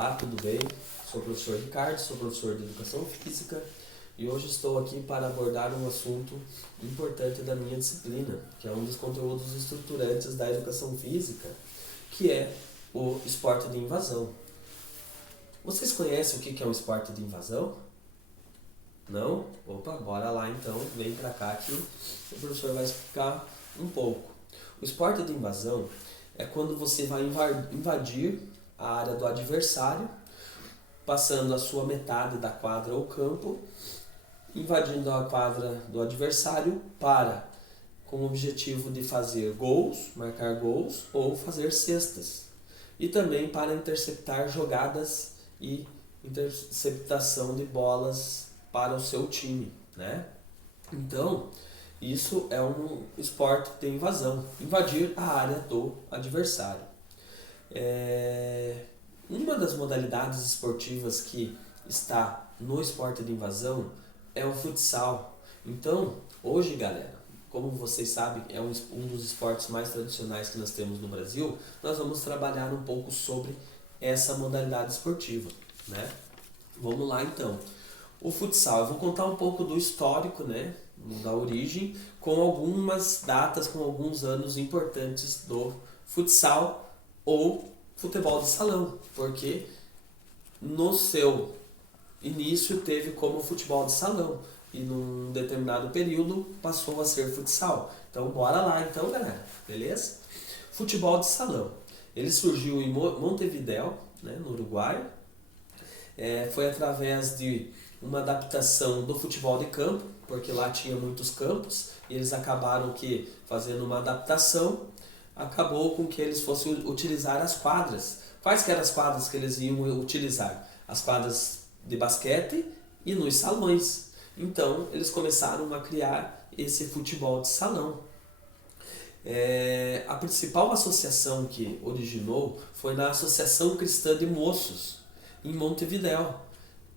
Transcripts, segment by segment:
Olá, tudo bem? Sou o professor Ricardo, sou professor de Educação Física e hoje estou aqui para abordar um assunto importante da minha disciplina, que é um dos conteúdos estruturantes da Educação Física, que é o esporte de invasão. Vocês conhecem o que é um esporte de invasão? Não? Opa, bora lá então, vem pra cá que o professor vai explicar um pouco. O esporte de invasão é quando você vai invadir a área do adversário, passando a sua metade da quadra ou campo, invadindo a quadra do adversário com o objetivo de fazer gols, marcar gols ou fazer cestas. E também para interceptar jogadas e interceptação de bolas para o seu time, né? Então, isso é um esporte de invasão, invadir a área do adversário. Uma das modalidades esportivas que está no esporte de invasão é o futsal. Então, hoje, galera, como vocês sabem, é um dos esportes mais tradicionais que nós temos no Brasil, nós vamos trabalhar um pouco sobre essa modalidade esportiva, né? Vamos lá, então. O futsal, eu vou contar um pouco do histórico, né, da origem, com algumas datas, com alguns anos importantes do futsal ou futebol de salão, porque no seu início teve como futebol de salão e num determinado período passou a ser futsal. Então bora lá então, galera, beleza? Futebol de salão, ele surgiu em Montevidéu, né, no Uruguai. Foi através de uma adaptação do futebol de campo, porque lá tinha muitos campos, e eles acabaram fazendo uma adaptação, acabou com que eles fossem utilizar as quadras. Quais que eram as quadras que eles iam utilizar? As quadras de basquete e nos salões. Então, eles começaram a criar esse futebol de salão. A principal associação que originou foi na Associação Cristã de Moços, em Montevidéu,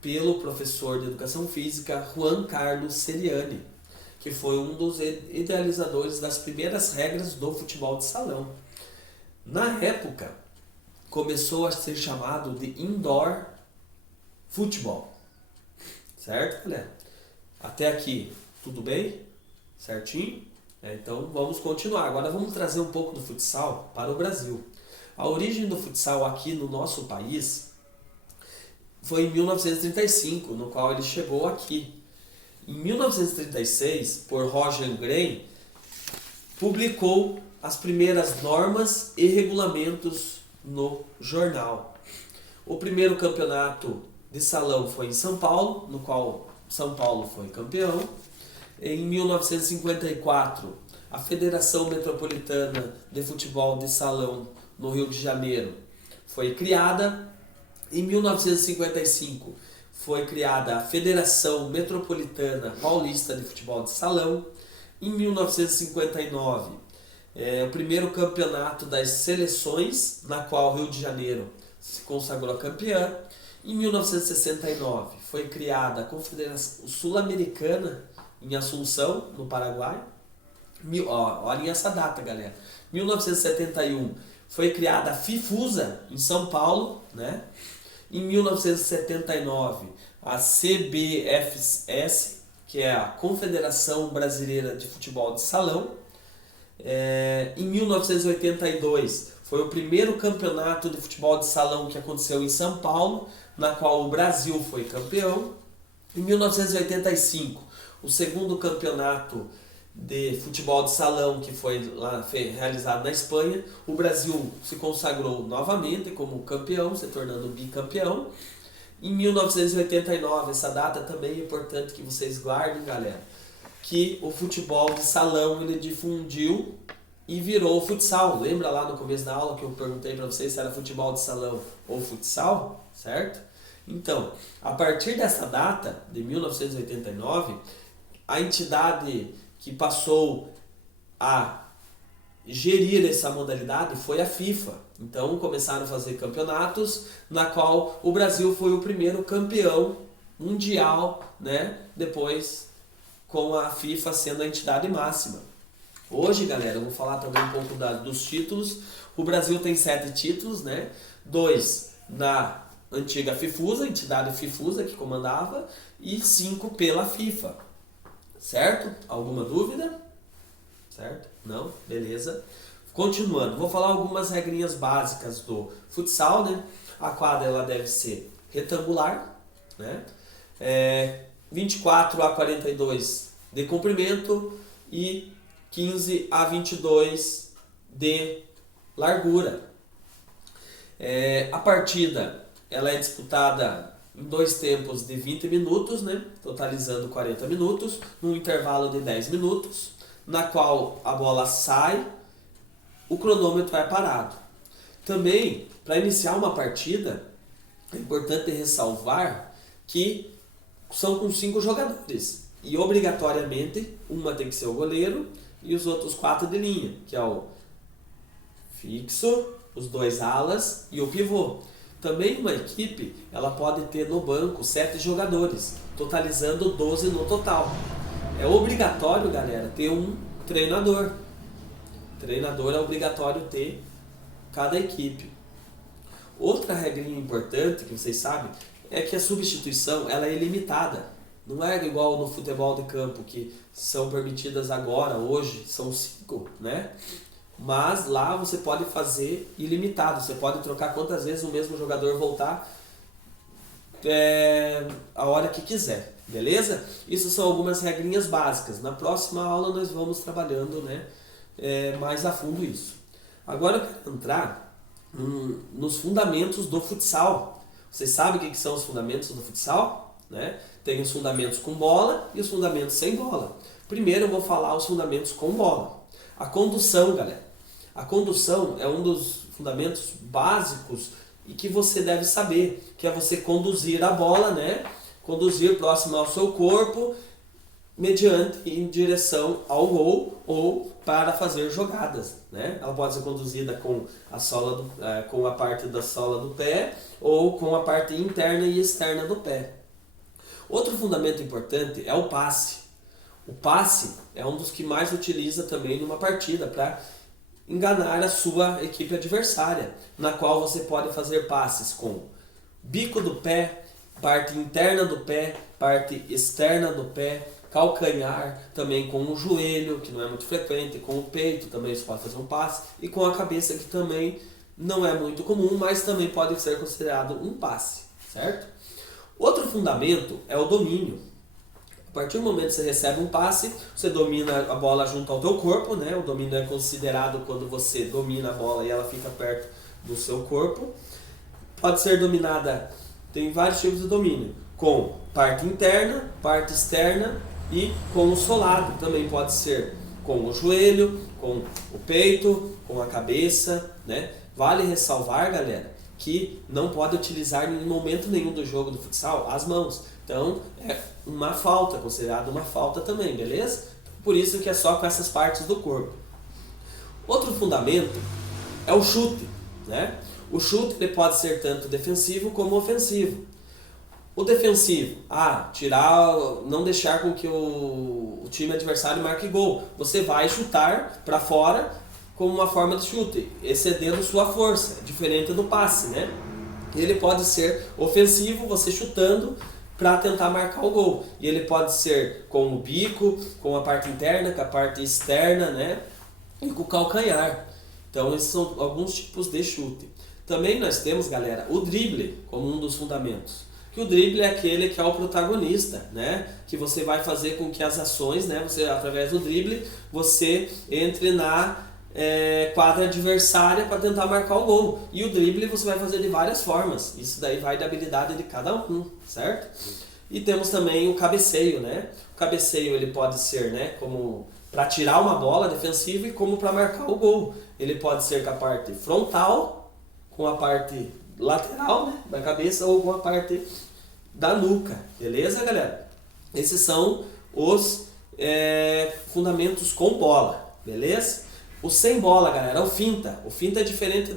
pelo professor de Educação Física Juan Carlos Seriani, que foi um dos idealizadores das primeiras regras do futebol de salão. Na época, começou a ser chamado de indoor futebol. Certo, galera? Até aqui, tudo bem? Certinho? Então vamos continuar. Agora vamos trazer um pouco do futsal para o Brasil. A origem do futsal aqui no nosso país foi em 1935, no qual ele chegou aqui. Em 1936, por Roger Gray, publicou as primeiras normas e regulamentos no jornal. O primeiro campeonato de salão foi em São Paulo, no qual São Paulo foi campeão. Em 1954, a Federação Metropolitana de Futebol de Salão no Rio de Janeiro foi criada. Em 1955 foi criada a Federação Metropolitana Paulista de Futebol de Salão. Em 1959, o primeiro campeonato das seleções, na qual o Rio de Janeiro se consagrou campeã. Em 1969 foi criada a Confederação Sul-Americana em Assunção, no Paraguai. Olhem essa data, galera. 1971 foi criada a FIFUSA em São Paulo, né? Em 1979, a CBFS, que é a Confederação Brasileira de Futebol de Salão. Em 1982, foi o primeiro campeonato de futebol de salão que aconteceu em São Paulo, na qual o Brasil foi campeão. Em 1985, o segundo campeonato de futebol de salão que foi realizado na Espanha, o Brasil se consagrou novamente como campeão, se tornando bicampeão. Em 1989, essa data também é importante que vocês guardem, galera, que o futebol de salão ele difundiu e virou futsal. Lembra lá no começo da aula que eu perguntei para vocês se era futebol de salão ou futsal, certo? Então, a partir dessa data, de 1989, a entidade que passou a gerir essa modalidade foi a FIFA. Então começaram a fazer campeonatos, na qual o Brasil foi o primeiro campeão mundial, né? Depois com a FIFA sendo a entidade máxima. Hoje, galera, eu vou falar também um pouco dos títulos. O Brasil tem 7 títulos, né? 2 na antiga FIFUSA, entidade FIFUSA que comandava, e 5 pela FIFA. Certo? Alguma dúvida? Certo? Não? Beleza. Continuando, vou falar algumas regrinhas básicas do futsal, né? A quadra ela deve ser retangular, né? 24 a 42 de comprimento e 15 a 22 de largura. A partida ela é disputada em 2 tempos de 20 minutos, né? Totalizando 40 minutos, num intervalo de 10 minutos, na qual a bola sai, o cronômetro é parado. Também, para iniciar uma partida, é importante ressalvar que são com 5 jogadores. E obrigatoriamente, uma tem que ser o goleiro e os outros 4 de linha, que é o fixo, os 2 alas e o pivô. Também uma equipe ela pode ter no banco 7 jogadores, totalizando 12 no total. É obrigatório, galera, ter um treinador. Treinador é obrigatório ter cada equipe. Outra regrinha importante que vocês sabem é que a substituição ela é ilimitada. Não é igual no futebol de campo que são permitidas agora, hoje, são 5, né? Mas lá você pode fazer ilimitado. Você pode trocar quantas vezes o mesmo jogador voltar a hora que quiser. Beleza? Isso são algumas regrinhas básicas. Na próxima aula nós vamos trabalhando, né, mais a fundo isso. Agora eu quero entrar nos fundamentos do futsal. Vocês sabem o que são os fundamentos do futsal? Né? Tem os fundamentos com bola e os fundamentos sem bola. Primeiro eu vou falar os fundamentos com bola. A condução, galera. A condução é um dos fundamentos básicos e que você deve saber, que é você conduzir a bola, né? Conduzir próximo ao seu corpo, mediante em direção ao gol ou para fazer jogadas, né? Ela pode ser conduzida com com a parte da sola do pé ou com a parte interna e externa do pé. Outro fundamento importante é o passe. O passe é um dos que mais utiliza também numa partida para enganar a sua equipe adversária, na qual você pode fazer passes com bico do pé, parte interna do pé, parte externa do pé, calcanhar, também com o joelho, que não é muito frequente, com o peito também você pode fazer um passe, e com a cabeça, que também não é muito comum, mas também pode ser considerado um passe, certo? Outro fundamento é o domínio. A partir do momento que você recebe um passe, você domina a bola junto ao teu corpo, né? O domínio é considerado quando você domina a bola e ela fica perto do seu corpo. Pode ser dominada, tem vários tipos de domínio, com parte interna, parte externa e com o solado. Também pode ser com o joelho, com o peito, com a cabeça, né? Vale ressalvar, galera, que não pode utilizar em momento nenhum do jogo do futsal as mãos. Então, é uma falta, considerado uma falta também, beleza? Por isso que é só com essas partes do corpo. Outro fundamento é o chute, né? O chute ele pode ser tanto defensivo como ofensivo. O defensivo, não deixar com que o time adversário marque gol. Você vai chutar para fora como uma forma de chute, excedendo sua força, diferente do passe, né? Ele pode ser ofensivo, você chutando para tentar marcar o gol. E ele pode ser com o bico, com a parte interna, com a parte externa, né? E com o calcanhar. Então esses são alguns tipos de chute. Também nós temos, galera, o drible como um dos fundamentos. Que o drible é aquele que é o protagonista, né? Que você vai fazer com que as ações, né? Você, através do drible, você entre na quadra adversária para tentar marcar o gol. E o drible você vai fazer de várias formas. Isso daí vai da habilidade de cada um, certo? E temos também o cabeceio, né? O cabeceio ele pode ser, né, como para tirar uma bola defensiva e como para marcar o gol. Ele pode ser com a parte frontal, com a parte lateral, né, da cabeça, ou com a parte da nuca. Beleza, galera? Esses são os fundamentos com bola, beleza? O sem bola, galera, é o finta. O finta é diferente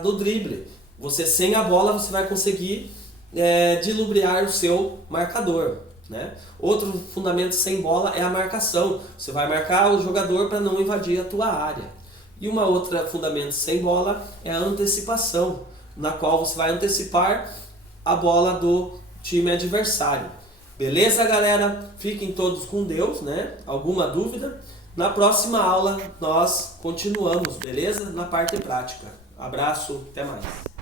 do drible. Você sem a bola você vai conseguir dilubriar o seu marcador, né? Outro fundamento sem bola é a marcação. Você vai marcar o jogador para não invadir a tua área. E uma outra fundamento sem bola é a antecipação. na qual você vai antecipar a bola do time adversário. Beleza, galera? Fiquem todos com Deus, né? Alguma dúvida? Na próxima aula nós continuamos, beleza? Na parte prática. Abraço, até mais.